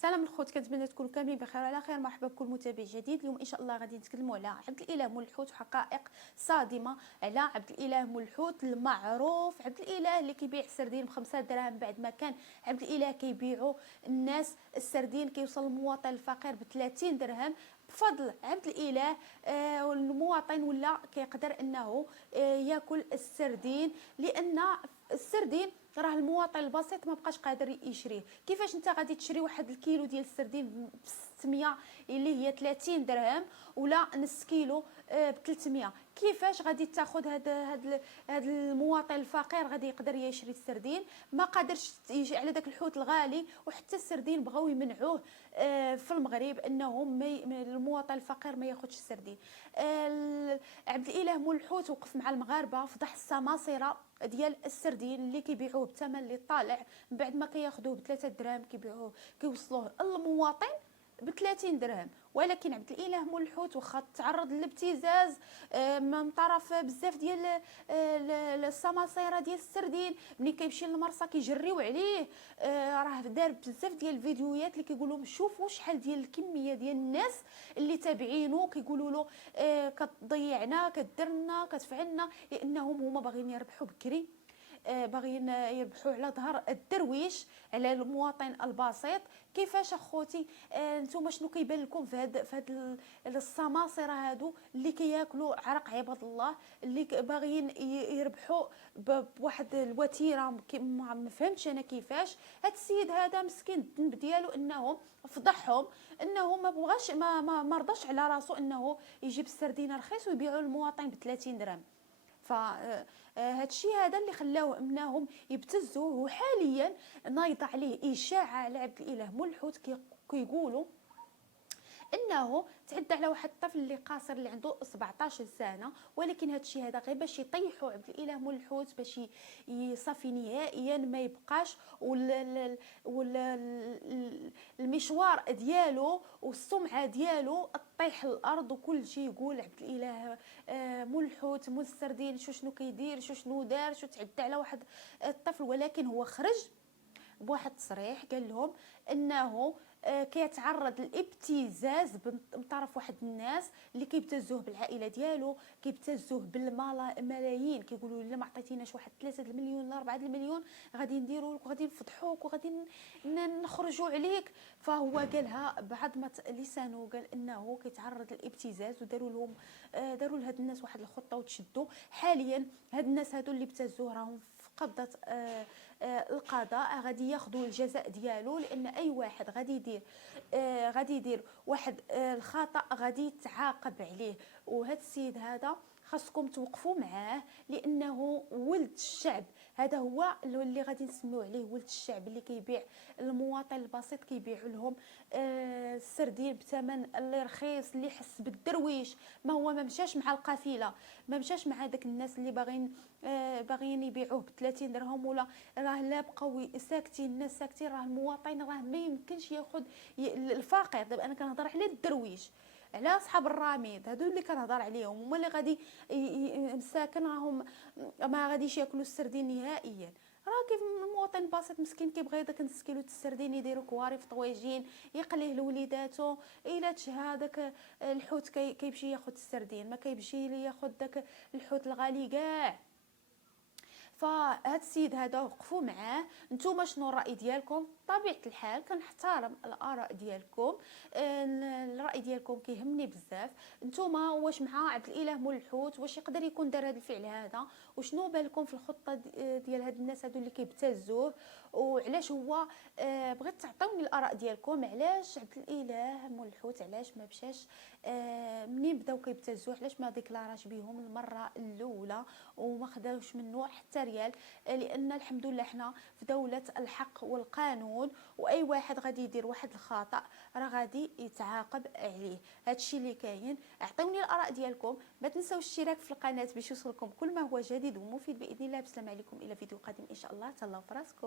سلام الخوت، كنتمنى تكونوا كاملين بخير وعلى خير. مرحبا بكل متابع جديد. اليوم ان شاء الله غادي نتكلموا على عبد الاله مول الحوت وحقائق صادمه على عبد الاله مول الحوت المعروف. عبد الاله اللي كيبيع السردين ب5 دراهم بعد ما كان عبد الاله كيبيعوا الناس السردين كيوصل للمواطن الفقير ب30 درهم. بفضل عبد الاله المواطن ولا كيقدر انه ياكل السردين، لان السردين راه المواطن البسيط ما بقاش قادر يشريه. كيفاش انت غادي تشري واحد الكيلو ديال السردين ب 600 اللي هي 30 درهم، ولا نص كيلو ب 300؟ كيفاش غادي تاخذ هذا المواطن الفقير غادي يقدر يشري السردين؟ ما قادرش يجي على داك الحوت الغالي. وحتى السردين بغاو يمنعوه في المغرب انهم المواطن الفقير ما ياخذش السردين. عبد الاله مول الحوت وقف مع المغاربه، فضح السماسره ديال السردين اللي كيبيعوه بثمن اللي طالع، من بعد ما كياخذوه ب3 دراهم كيبيعوه كيوصلوه للمواطن ب30 درهم. ولكن عبد الاله مول الحوت واخا تعرض للابتزاز من طرف بزاف ديال السماسره ديال السردين، ملي كيمشي للمرسى كيجريو عليه. راه دار بزاف ديال الفيديوهات اللي كيقولوا شوفوا شحال ديال الكميه ديال الناس اللي تابعينه كيقولوا له كتضيعنا، كدرنا، كتفعلنا، لانهم هما باغيين يربحوا بكري، باغيين يربحوا على ظهر الدرويش، على المواطن البسيط. كيفاش اخوتي نتوما شنو كيبان لكم في هاد السماسره هادو اللي كياكلوا عرق عباد الله، اللي باغيين يربحوا بواحد الوتيره؟ ما فهمتش انا كيفاش هاد السيد هذا مسكين الذنب ديالو انه فضحهم، انه ما بغاش ما رضاش على راسو انه يجيب السردينه رخيص ويبيعوا للمواطن ب30 درهم. فهاد الشيء هذا اللي خلاوه انهم يبتزوه. وحاليا نايض عليه اشاعه على عبد الاله مول الحوت كيقولوا انه تعدى على واحد الطفل اللي قاصر اللي عنده 17 سنه. ولكن هذا الشيء هذا غير باش يطيحوا عبد الاله مول الحوت، باش يصافي نهائيا ما يبقاش. المشوار ديالو والسمعه ديالو طيح الارض، وكل شيء يقول عبد الاله مول الحوت مول السردين شنو كيدير، شنو دار، تعدى على واحد الطفل. ولكن هو خرج بواحد التصريح قال لهم انه كيتعرض للابتزاز من طرف واحد الناس اللي كيبتزوه بالعائله ديالو، كيبتزوه بالملايين. كيقولوا الا ما عطيتيناش واحد 3 المليون ولا 4 المليون غادي نديروا لك وغادي نفضحوك وغادي نخرجوا عليك. فهو قالها بعظمه لسانه، قال انه كيتعرض للابتزاز، داروا لهاد الناس واحد الخطه وتشدوا. حاليا هاد الناس هادو اللي ابتزوه راهم في قبضه القضاء، غادي ياخذوا الجزاء ديالو. لان اي واحد غادي يدير واحد الخطا غادي يتعاقب عليه. وهذا السيد هذا خاصكم توقفوا معاه، لانه ولد الشعب. هذا هو اللي غادي نسميو عليه ولد الشعب، اللي كيبيع المواطن البسيط، كيبيع لهم السردين بثمن اللي رخيص، اللي يحس بالدرويش. ما هو ما مشاش مع القافله، ما مشاش مع داك الناس اللي باغيين يبيعوه ب30 درهم. ولا راه لا بقاو ساكتين، الناس ساكتين، راه المواطن راه ما يمكنش ياخذ الفقير. دابا انا كنهضر على الدرويش، على اصحاب الراميد، هادو اللي كنهضر عليهم، هما اللي غادي مساكن راهم ما غاديش ياكلوا السردين نهائيا. راه كيف المواطن البسيط مسكين كيبغي داك نص كيلو السردين يديروا كواري في طواجين يقليه لوليداتو. الا تشها داك الحوت كيمشي ياخذ السردين، ما كيمشي ياخذ داك الحوت الغالي كاع. فهاد السيد هذا وقفوا معاه. نتوما شنو الراي ديالكم؟ طبيعه الحال كنحترم الاراء ديالكم، الراي ديالكم كيهمني بزاف. نتوما واش مع عبد الاله مول الحوت؟ واش يقدر يكون دار هذا الفعل هذا؟ وشنو بالكم في الخطه ديال هاد الناس هادو اللي كيبتزوه؟ وعلاش هو بغيت تعطيوني الاراء ديالكم. علاش عبد الاله مول الحوت علاش ما مشاش منين بداو كيبتزوه؟ علاش ما ديكلاراش بهم المره الاولى وما خداوش منه حتى ريال؟ لان الحمد لله حنا في دوله الحق والقانون، واي واحد غادي يدير واحد الخطا راه غادي يتعاقب عليه. هادشي اللي كاين. اعطوني الاراء ديالكم، ما تنساوش الاشتراك في القناه باش يوصلكم كل ما هو جديد ومفيد باذن الله. بسلام عليكم، الى فيديو قادم ان شاء الله. تهلاو في راسكم.